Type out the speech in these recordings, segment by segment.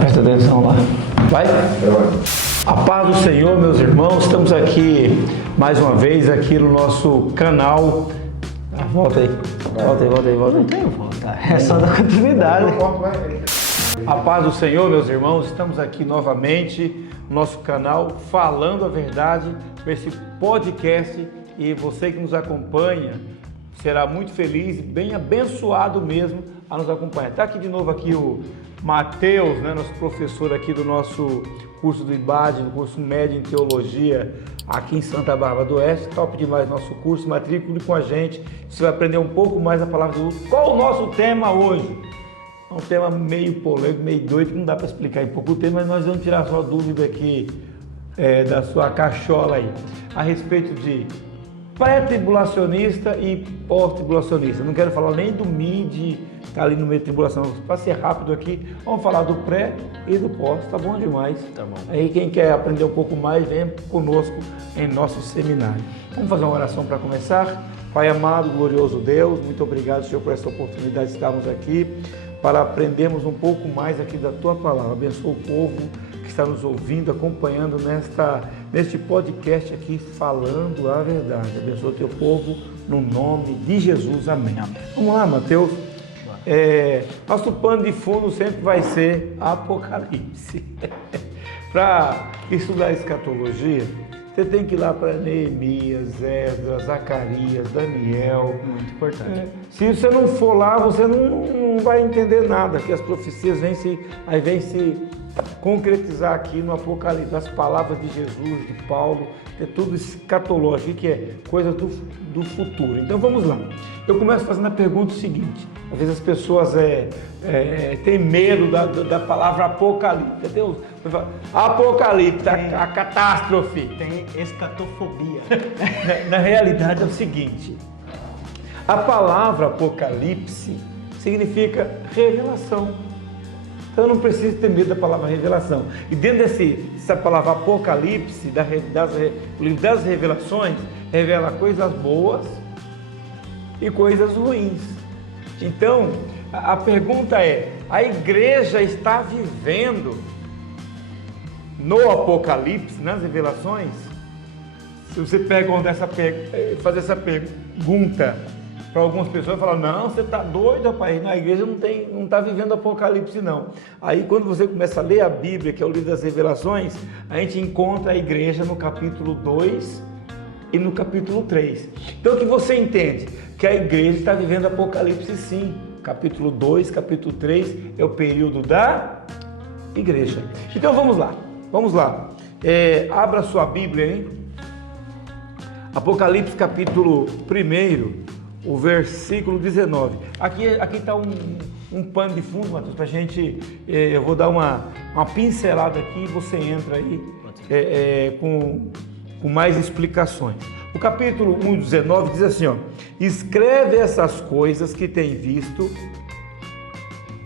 Presta atenção lá. Vai? A paz do Senhor, meus irmãos. Estamos aqui mais uma vez aqui no nosso canal. Volta aí. Volta aí. Não tem volta. É só da continuidade. A paz do Senhor, meus irmãos. Estamos aqui novamente no nosso canal Falando a Verdade, com esse podcast, e você que nos acompanha será muito feliz e bem abençoado mesmo a nos acompanhar. Está aqui de novo aqui o Mateus, né, nosso professor aqui do nosso curso do IBAD, do curso médio em Teologia aqui em Santa Bárbara do Oeste. Top demais nosso curso, matricule com a gente, você vai aprender um pouco mais a palavra de Deus. Qual o nosso tema hoje? É um tema meio polêmico, meio doido, que não dá para explicar em pouco tempo, mas nós vamos tirar só dúvida aqui da sua cachola aí, a respeito de pré-tribulacionista e pós-tribulacionista. Não quero falar nem do mid, tá ali no meio de tribulação. Para ser rápido aqui, vamos falar do pré e do pós. Tá bom demais. Tá bom. Aí quem quer aprender um pouco mais, vem conosco em nosso seminário. Vamos fazer uma oração para começar. Pai amado, glorioso Deus, muito obrigado, Senhor, por essa oportunidade de estarmos aqui para aprendermos um pouco mais aqui da Tua Palavra. Abençoa o povo que está nos ouvindo, acompanhando neste podcast aqui, Falando a Verdade. Abençoa o Teu povo, no nome de Jesus. Amém. Vamos lá, Mateus. Nosso pano de fundo sempre vai ser Apocalipse. Para estudar escatologia, você tem que ir lá para Neemias, Esdras, Zacarias, Daniel. Muito importante. Se você não for lá, você não vai entender nada, que as profecias vêm se concretizar aqui no Apocalipse. As palavras de Jesus, de Paulo, é tudo escatológico, que é coisa do futuro. Então vamos lá. Eu começo fazendo a pergunta seguinte. Às vezes as pessoas têm medo da palavra Apocalipse. Entendeu? Apocalipse, a catástrofe. Tem escatofobia. Na realidade é o seguinte. A palavra Apocalipse significa revelação. Então eu não preciso ter medo da palavra revelação. E dentro dessa palavra Apocalipse, o livro das revelações, revela coisas boas e coisas ruins. Então, a pergunta é, a igreja está vivendo no Apocalipse, nas revelações? Se você fazer essa pergunta para algumas pessoas, falar, não, você está doido, rapaz, a igreja não está vivendo Apocalipse, não. Aí quando você começa a ler a Bíblia, que é o livro das revelações, a gente encontra a igreja no capítulo 2 e no capítulo 3. Então o que você entende? Que a igreja está vivendo Apocalipse, sim. Capítulo 2, capítulo 3 é o período da igreja. Então vamos lá. Abra sua Bíblia, hein? Apocalipse capítulo 1, o versículo 19. Aqui está um pano de fundo, Matheus, para a gente. Eu vou dar uma pincelada aqui e você entra aí com mais explicações. O capítulo 1, 19 diz assim, ó: escreve essas coisas que tem visto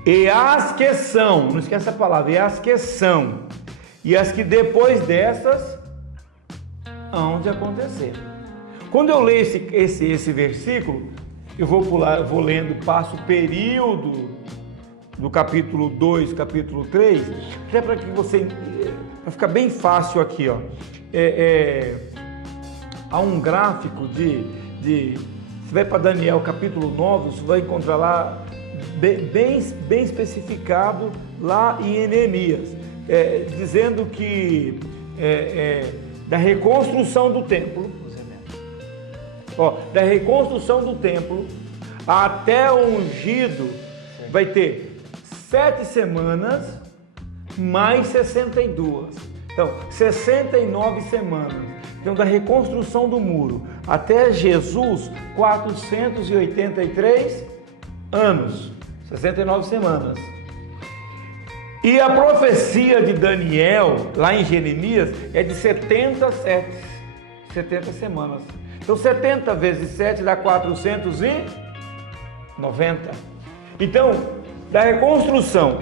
e as que são, não esquece a palavra, e as que são, e as que depois dessas hão de acontecer. Quando eu leio esse versículo, eu vou lendo, passo o período do capítulo 2, capítulo 3, até para que para ficar bem fácil aqui, ó. Há um gráfico você vai para Daniel capítulo 9, você vai encontrar lá bem especificado lá em Neemias, dizendo que da reconstrução do templo, da reconstrução do templo até o ungido, vai ter 7 semanas mais 62. Então, 69 semanas. Então, da reconstrução do muro até Jesus, 483 anos, 69 semanas. E a profecia de Daniel, lá em Jeremias, é de 70 semanas. Então, 70 vezes 7 dá 490. Então, da reconstrução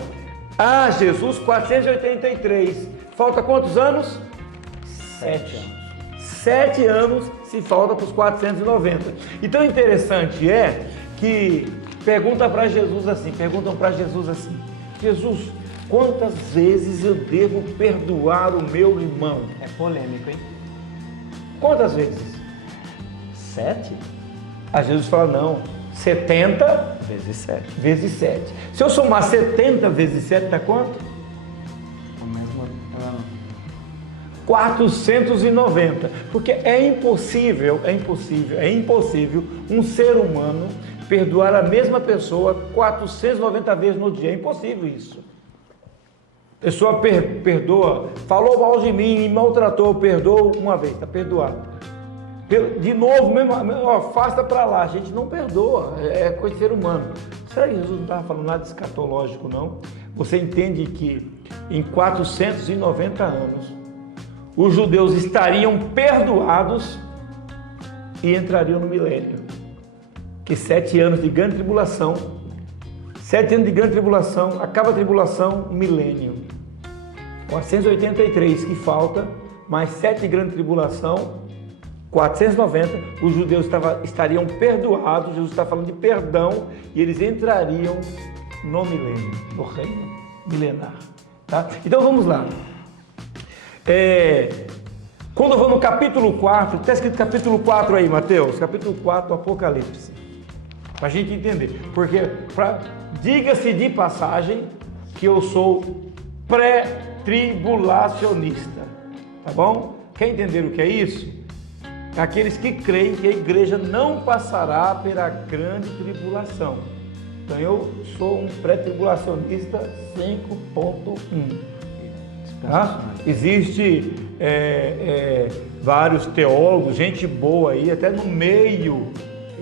a Jesus, 483. Falta quantos anos? 7 anos. 7 anos se falta para os 490. Então, interessante é que perguntam para Jesus assim, Jesus, Quantas vezes eu devo perdoar o meu irmão? É polêmico, hein? Quantas vezes? 7 Às vezes fala, não, 70 vezes 7. vezes 7. Se eu somar 70 vezes 7, dá quanto? O mesmo. 490. Porque é impossível um ser humano perdoar a mesma pessoa 490 vezes no dia. É impossível isso. A pessoa perdoa, falou mal de mim, me maltratou, perdoa uma vez, está perdoado. De novo, mesmo, afasta para lá, a gente não perdoa, é coisa de ser humano. Será que Jesus não estava falando nada escatológico, não? Você entende que em 490 anos, os judeus estariam perdoados e entrariam no milênio. Que 7 anos de grande tribulação, 7 anos de grande tribulação, acaba a tribulação, milênio. 483 que falta, mais 7 de grande tribulação, 490, os judeus estariam perdoados, Jesus está falando de perdão, e eles entrariam no milênio, no reino milenar. Tá? Então vamos lá. Quando eu vou no capítulo 4, está escrito capítulo 4 aí, Mateus, capítulo 4 do Apocalipse, para a gente entender, porque diga-se de passagem que eu sou pré-tribulacionista, tá bom? Quer entender o que é isso? Aqueles que creem que a igreja não passará pela grande tribulação. Então eu sou um pré-tribulacionista 5.1. Tá? Existe vários teólogos, gente boa aí, até no meio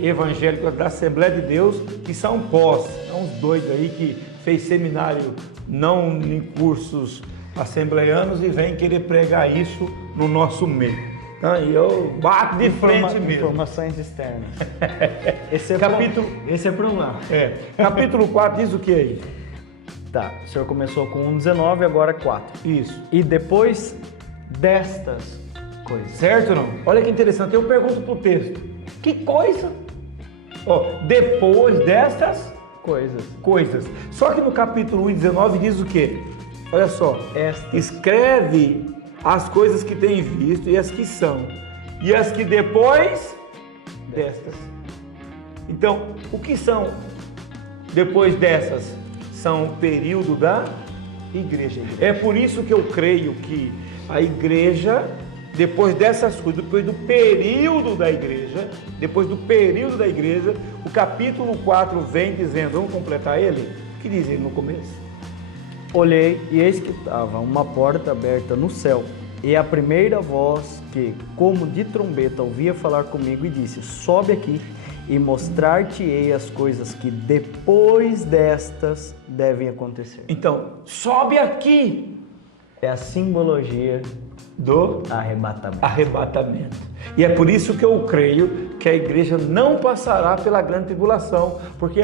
evangélico da Assembleia de Deus, que são pós, uns doidos aí que fez seminário não em cursos assembleianos e vem querer pregar isso no nosso meio. Então, eu bato de frente mesmo. Informações externas. Esse é para um lado. Capítulo 4 diz o que aí? Tá, o senhor começou com 1,19, agora 4. Isso. E depois destas coisas. Certo ou não? Olha que interessante, eu pergunto para o texto. Que coisa? Depois destas coisas. Só que no capítulo 1,19 diz o quê? Olha só. Escreve as coisas que tem visto e as que são. E as que depois destas. Então, o que são depois dessas? São o período da igreja. É por isso que eu creio que a igreja, depois dessas coisas, depois do período da igreja, o capítulo 4 vem dizendo, vamos completar ele? O que diz ele no começo? Olhei e eis que estava uma porta aberta no céu, e a primeira voz que, como de trombeta, ouvia falar comigo e disse: sobe aqui e mostrar-te-ei as coisas que depois destas devem acontecer. Então, sobe aqui. É a simbologia do arrebatamento. E é por isso que eu creio que a igreja não passará pela grande tribulação, porque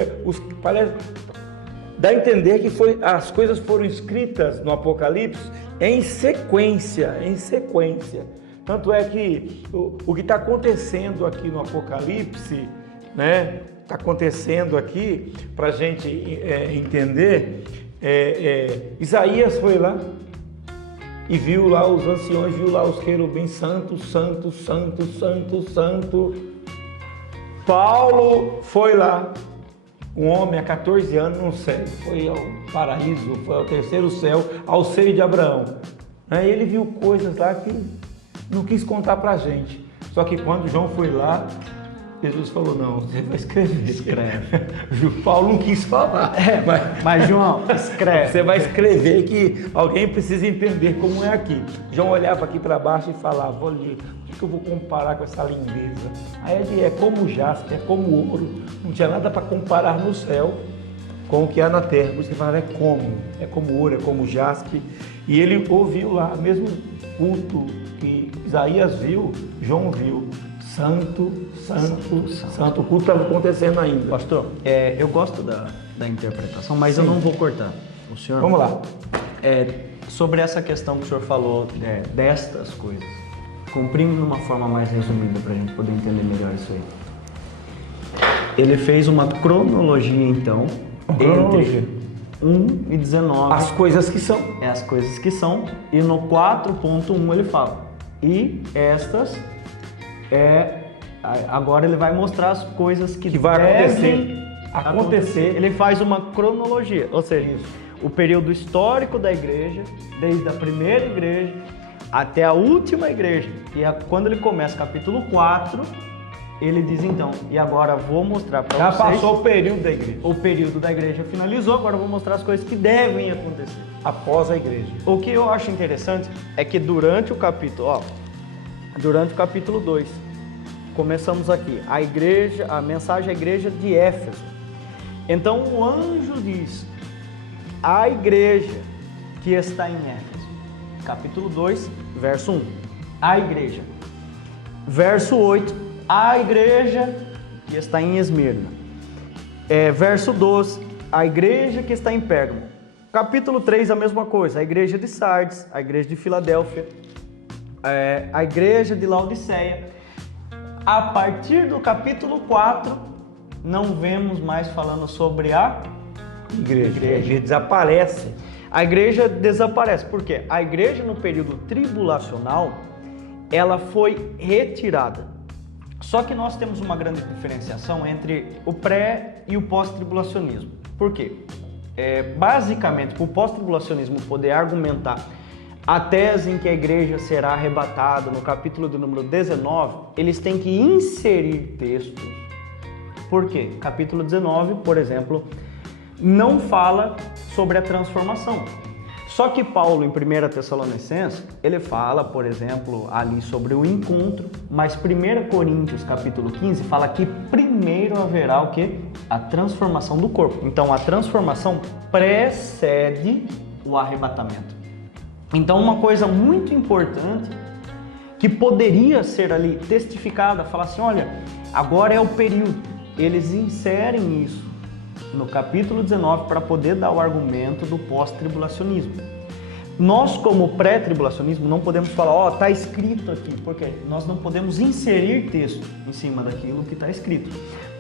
dá a entender que as coisas foram escritas no Apocalipse em sequência. Tanto é que o que está acontecendo aqui no Apocalipse, né? Está acontecendo aqui, para a gente entender, Isaías foi lá e viu lá os anciões, viu lá os querubins, santo, santo, santo, santo, santo. Paulo foi lá, um homem há 14 anos no céu, foi ao paraíso, foi ao terceiro céu, ao seio de Abraão. Aí ele viu coisas lá que não quis contar pra gente. Só que quando João foi lá, Jesus falou: não, você vai escrever. Escreve. Paulo não quis falar. Mas João, escreve. Você vai escrever que alguém precisa entender como é aqui. João olhava aqui para baixo e falava: olha, o que eu vou comparar com essa lindeza? Aí ele é como jaspe, é como ouro. Não tinha nada para comparar no céu com o que há na terra. Por isso que fala: é como ouro, é como jaspe. E ele ouviu lá, mesmo culto que Isaías viu, João viu. Santo, santo, santo. O culto estava acontecendo ainda. Pastor, eu gosto da interpretação, mas eu não vou cortar. O senhor... Vamos lá. Sobre essa questão que o senhor falou destas coisas, comprime de uma forma mais resumida para a gente poder entender melhor isso aí. Ele fez uma cronologia, então, 1 e 19. As coisas que são. É as coisas que são. E no 4.1 ele fala, e estas agora ele vai mostrar as coisas que vai devem acontecer. Ele faz uma cronologia, ou seja, o período histórico da igreja, desde a primeira igreja até a última igreja. E quando ele começa capítulo 4, ele diz então, e agora vou mostrar para vocês... Já passou o período da igreja. O período da igreja finalizou, agora eu vou mostrar as coisas que devem acontecer após a igreja. O que eu acho interessante é que durante o capítulo 2, começamos aqui, a mensagem à igreja de Éfeso. Então o anjo diz, a igreja que está em Éfeso, capítulo 2, verso 1, a igreja. Verso 8, a igreja que está em Esmirna. Verso 12, a igreja que está em Pérgamo. Capítulo 3, a mesma coisa, a igreja de Sardes, a igreja de Filadélfia, a igreja de Laodiceia. A partir do capítulo 4, não vemos mais falando sobre a igreja. A igreja desaparece. A igreja desaparece. Por quê? A igreja no período tribulacional, ela foi retirada. Só que nós temos uma grande diferenciação entre o pré e o pós-tribulacionismo. Por quê? Basicamente, para o pós-tribulacionismo poder argumentar a tese em que a igreja será arrebatada no capítulo do número 19, eles têm que inserir textos. Por quê? Capítulo 19, por exemplo, não fala sobre a transformação. Só que Paulo, em 1 Tessalonicenses, ele fala, por exemplo, ali sobre o encontro, mas 1 Coríntios, capítulo 15, fala que primeiro haverá o quê? A transformação do corpo. Então, a transformação precede o arrebatamento. Então, uma coisa muito importante que poderia ser ali testificada, falar assim, olha, agora é o período. Eles inserem isso no capítulo 19 para poder dar o argumento do pós-tribulacionismo. Nós, como pré-tribulacionismo, não podemos falar, está escrito aqui, porque nós não podemos inserir texto em cima daquilo que está escrito.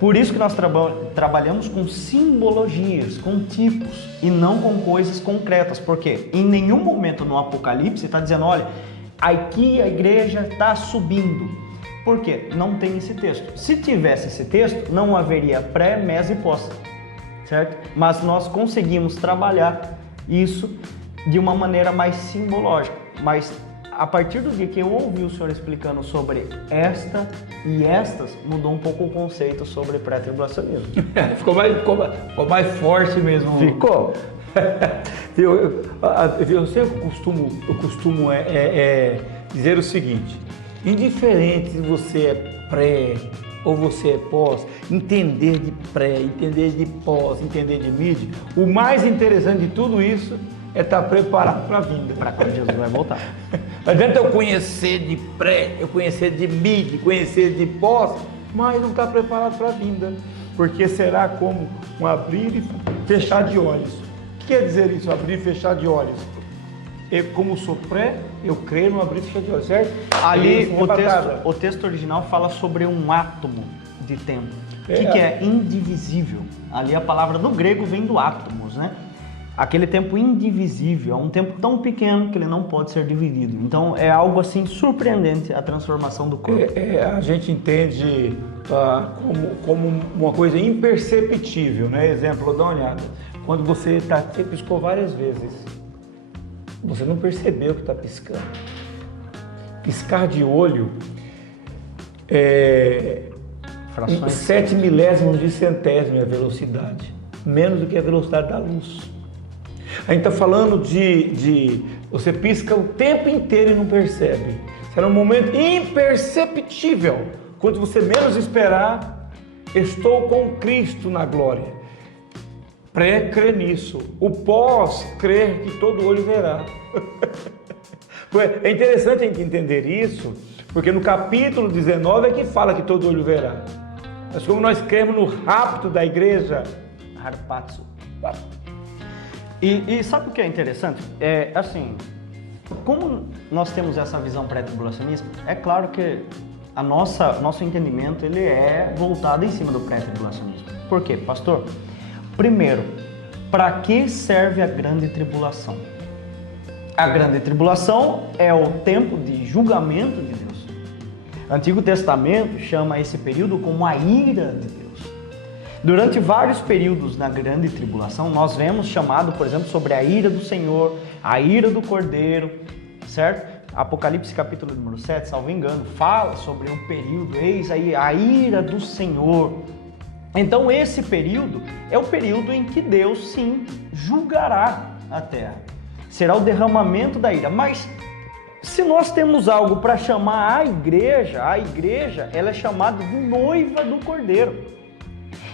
Por isso que nós trabalhamos com simbologias, com tipos, e não com coisas concretas, porque em nenhum momento no Apocalipse está dizendo, olha, aqui a igreja está subindo. Por quê? Não tem esse texto. Se tivesse esse texto, não haveria pré, mes e pós. Certo? Mas nós conseguimos trabalhar isso de uma maneira mais simbológica. Mas a partir do dia que eu ouvi o senhor explicando sobre esta e estas, mudou um pouco o conceito sobre pré-tribulacionismo. Ficou mais forte mesmo. Ficou. Eu sempre costumo dizer o seguinte, indiferente se você é pré ou você é pós, entender de pré, entender de pós, entender de mid, o mais interessante de tudo isso é estar preparado para a vinda. Para quando Jesus vai voltar. Não adianta eu conhecer de pré, eu conhecer de mid, conhecer de pós, mas não estar preparado para a vinda. Porque será como um abrir e fechar de olhos. O que quer dizer isso, abrir e fechar de olhos? Eu, como sou pré, eu creio no abrir e fechar de olhos, certo? Ali o texto original fala sobre um átomo de tempo. O que é indivisível? Ali a palavra do grego vem do átomos, né? Aquele tempo indivisível, é um tempo tão pequeno que ele não pode ser dividido. Então é algo assim surpreendente a transformação do corpo. A gente entende como uma coisa imperceptível, né? Exemplo, dá uma olhada. Quando você piscou várias vezes, você não percebeu que está piscando. Piscar de olho Frações 7 milésimos de centésimo é a velocidade, menos do que a velocidade da luz. A gente está falando de você pisca o tempo inteiro e não percebe. Será um momento imperceptível. Quando você menos esperar, estou com Cristo na glória. Pré crê nisso. O pós crer que todo olho verá. É interessante a gente entender isso, porque no capítulo 19 é que fala que todo olho verá. Mas como nós cremos no rapto da igreja, harpazo. E sabe o que é interessante? É assim, como nós temos essa visão pré-tribulacionista, é claro que nosso entendimento ele é voltado em cima do pré-tribulacionismo. Por quê, pastor? Primeiro, para que serve a grande tribulação? A grande tribulação é o tempo de julgamento de Deus. O Antigo Testamento chama esse período como a ira de Deus. Durante vários períodos na grande tribulação, nós vemos chamado, por exemplo, sobre a ira do Senhor, a ira do Cordeiro, certo? Apocalipse capítulo número 7, salvo engano, fala sobre um período, eis aí a ira do Senhor. Então esse período é o período em que Deus sim julgará a terra. Será o derramamento da ira. Mas se nós temos algo para chamar a igreja ela é chamada de noiva do Cordeiro.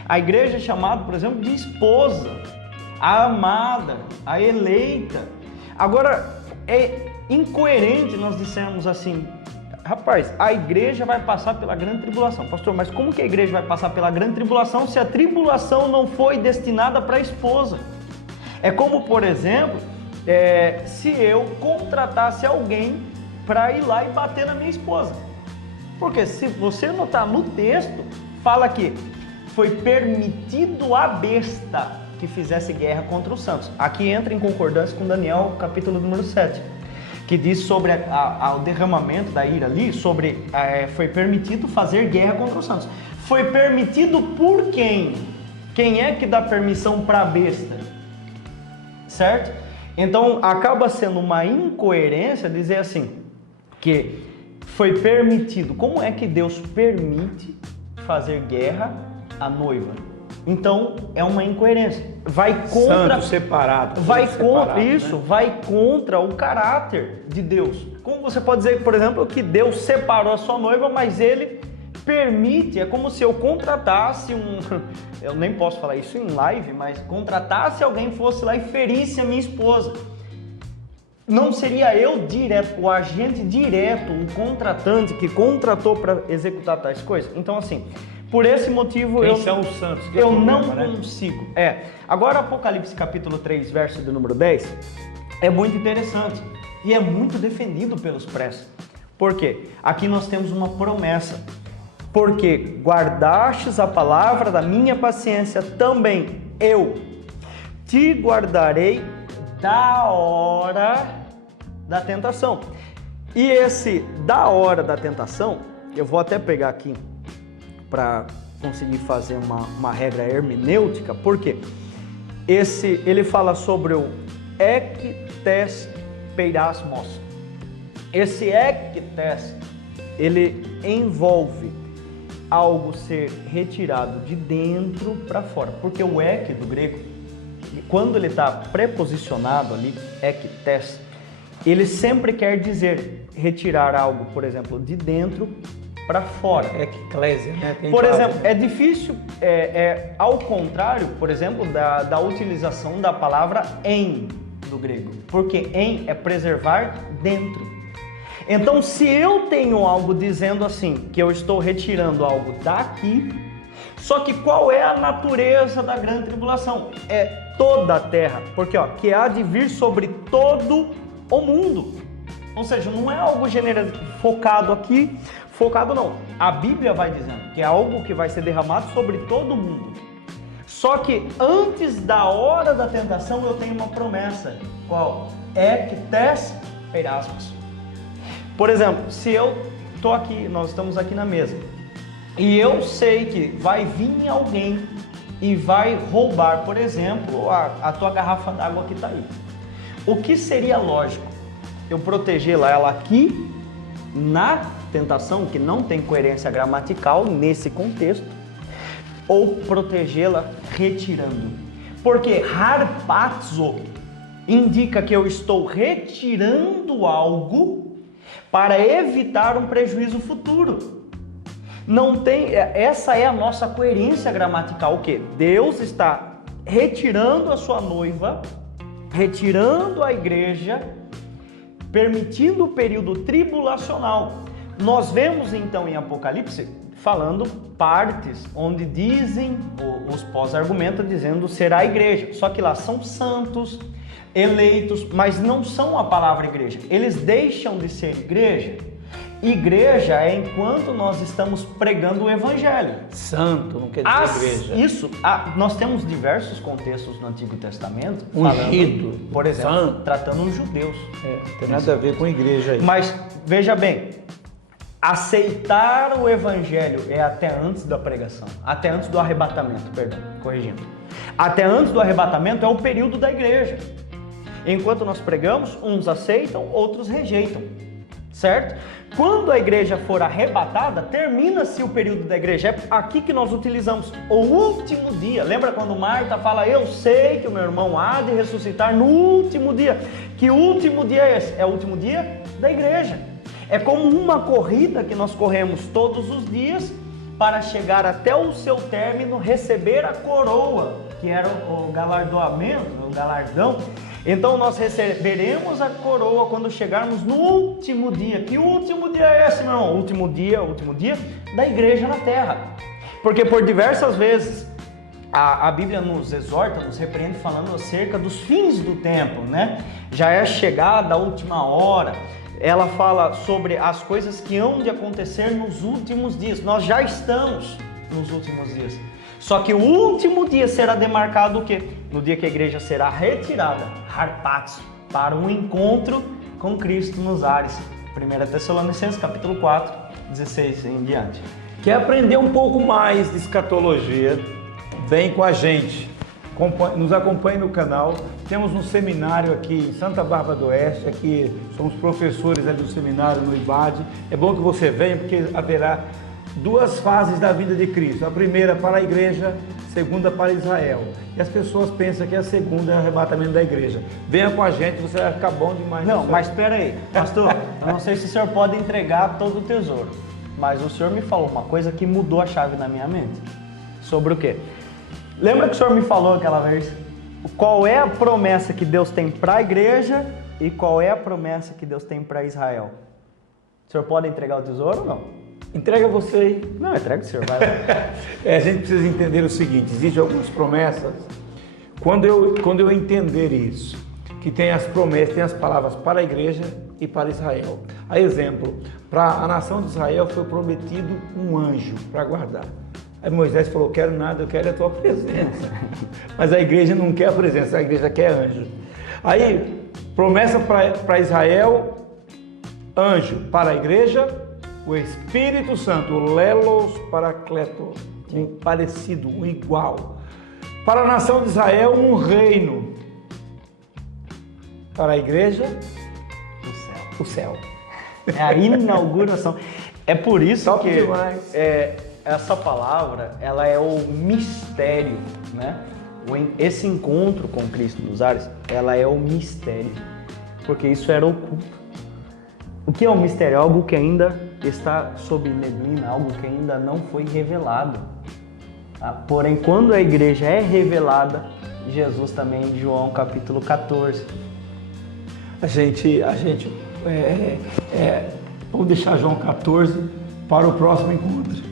A igreja é chamada, por exemplo, de esposa, a amada, a eleita. Agora, é incoerente nós dissermos assim, rapaz, a igreja vai passar pela grande tribulação. Pastor, mas como que a igreja vai passar pela grande tribulação se a tribulação não foi destinada para a esposa? É como, por exemplo, se eu contratasse alguém para ir lá e bater na minha esposa. Porque se você notar no texto, fala que foi permitido à besta que fizesse guerra contra os santos. Aqui entra em concordância com Daniel, capítulo número 7, que diz sobre o derramamento da ira ali, sobre foi permitido fazer guerra contra os santos. Foi permitido por quem? Quem é que dá permissão para a besta? Certo? Então acaba sendo uma incoerência dizer assim, que foi permitido. Como é que Deus permite fazer guerra à noiva? Então é uma incoerência. Vai contra santo separado. Vai contra separado, isso, né? Vai contra o caráter de Deus. Como você pode dizer, por exemplo, que Deus separou a sua noiva, mas ele permite, é como se eu contratasse eu nem posso falar isso em live, mas contratasse alguém, fosse lá e ferisse a minha esposa. Não seria eu direto, o agente direto, o contratante que contratou para executar tais coisas? Então assim, por esse motivo Quem são os santos? eu não consigo. Agora Apocalipse capítulo 3, verso do número 10, é muito interessante e é muito defendido pelos presos. Por quê? Aqui nós temos uma promessa. Porque guardastes a palavra da minha paciência, também eu te guardarei da hora da tentação. E esse da hora da tentação, eu vou até pegar aqui para conseguir fazer uma regra hermenêutica, porque ele fala sobre o ektes peirasmos. Esse ektes, ele envolve algo ser retirado de dentro para fora, porque o ek do grego, quando ele está preposicionado ali, ektes, ele sempre quer dizer retirar algo, por exemplo, de dentro para fora. Eclésia, né? Por exemplo, é difícil, ao contrário, por exemplo, da utilização da palavra em do grego, porque em é preservar dentro. Então, se eu tenho algo dizendo assim, que eu estou retirando algo daqui, só que qual é a natureza da grande tribulação? É toda a terra, porque que há de vir sobre todo o mundo. Ou seja, não é algo focado aqui, focado não. A Bíblia vai dizendo que é algo que vai ser derramado sobre todo o mundo. Só que antes da hora da tentação eu tenho uma promessa. Qual? Ektes peirasmos. Por exemplo, se eu estou aqui, nós estamos aqui na mesa, e eu sei que vai vir alguém e vai roubar, por exemplo, a tua garrafa d'água que está aí. O que seria lógico? Eu protegê-la ela aqui, na tentação, que não tem coerência gramatical nesse contexto, ou protegê-la retirando? Porque harpazo indica que eu estou retirando algo para evitar um prejuízo futuro. Não tem, essa é a nossa coerência gramatical, o quê? Deus está retirando a sua noiva, retirando a igreja, permitindo o período tribulacional. Nós vemos então em Apocalipse falando partes onde dizem, os pós-argumentam dizendo será a igreja, só que lá são santos, eleitos, mas não são a palavra igreja. Eles deixam de ser igreja Igreja é enquanto nós estamos pregando o Evangelho. Santo, não quer dizer igreja. Nós temos diversos contextos no Antigo Testamento. Ungido, falando, por exemplo, santo. tratando os judeus. Tem nada a ver com igreja aí. Mas, veja bem, aceitar o Evangelho é até antes da pregação, até antes do arrebatamento, perdão, corrigindo. Até antes do arrebatamento é o período da igreja. Enquanto nós pregamos, uns aceitam, outros rejeitam, certo? Quando a igreja for arrebatada, termina-se o período da igreja. É aqui que nós utilizamos o último dia. Lembra quando Marta fala, eu sei que o meu irmão há de ressuscitar no último dia. Que último dia é esse? É o último dia da igreja. É como uma corrida que nós corremos todos os dias para chegar até o seu término, receber a coroa, que era o galardoamento, o galardão. Então nós receberemos a coroa quando chegarmos no último dia. Que último dia é esse, meu irmão? O último dia da igreja na terra. Porque por diversas vezes a Bíblia nos exorta, nos repreende falando acerca dos fins do tempo, né? Já é chegada a última hora. Ela fala sobre as coisas que hão de acontecer nos últimos dias. Nós já estamos nos últimos dias. Só que o último dia será demarcado o quê? No dia que a igreja será retirada, harpazo, para um encontro com Cristo nos ares. 1 Tessalonicenses capítulo 4, 16 em diante. Quer aprender um pouco mais de escatologia? Vem com a gente. Nos acompanhe no canal. Temos um seminário aqui em Santa Bárbara do Oeste. Aqui somos professores do seminário no IBAD. É bom que você venha, porque haverá duas fases da vida de Cristo. A primeira para a igreja, a segunda para Israel. E as pessoas pensam que a segunda é o arrebatamento da igreja. Venha com a gente, você vai ficar bom demais. Não, mas espera aí, pastor, eu não sei se o senhor pode entregar todo o tesouro, mas o senhor me falou uma coisa que mudou a chave na minha mente. Sobre o quê? Lembra que o senhor me falou aquela vez? Qual é a promessa que Deus tem para a igreja e qual é a promessa que Deus tem para Israel? O senhor pode entregar o tesouro ou não? Entrega você aí. Não, entrega o senhor, vai lá. A gente precisa entender o seguinte, existem algumas promessas. Quando eu entender isso, que tem as promessas, tem as palavras para a igreja e para Israel. A exemplo, para a nação de Israel foi prometido um anjo para guardar. Aí Moisés falou, quero nada, eu quero a tua presença. Mas a igreja não quer a presença, a igreja quer anjo. Aí, promessa para Israel, anjo. Para a igreja, o Espírito Santo, o Lelos Paracletos, um parecido, um igual. Para a nação de Israel, um reino. Para a igreja, o céu. É a inauguração. É por isso Top que demais. Essa palavra, ela é o mistério, né? Esse encontro com Cristo nos ares, ela é o mistério, porque isso era oculto. O que é o mistério? Algo que ainda está sob neblina, algo que ainda não foi revelado. Tá? Porém, quando a igreja é revelada, Jesus também em João capítulo 14. Vamos deixar João 14 para o próximo encontro.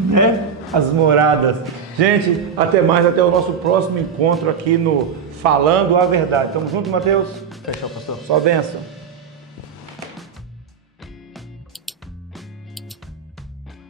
Né? As moradas. Gente, até mais, até o nosso próximo encontro aqui no Falando a Verdade. Tamo junto, Mateus? Fechou, pastor? Só benção.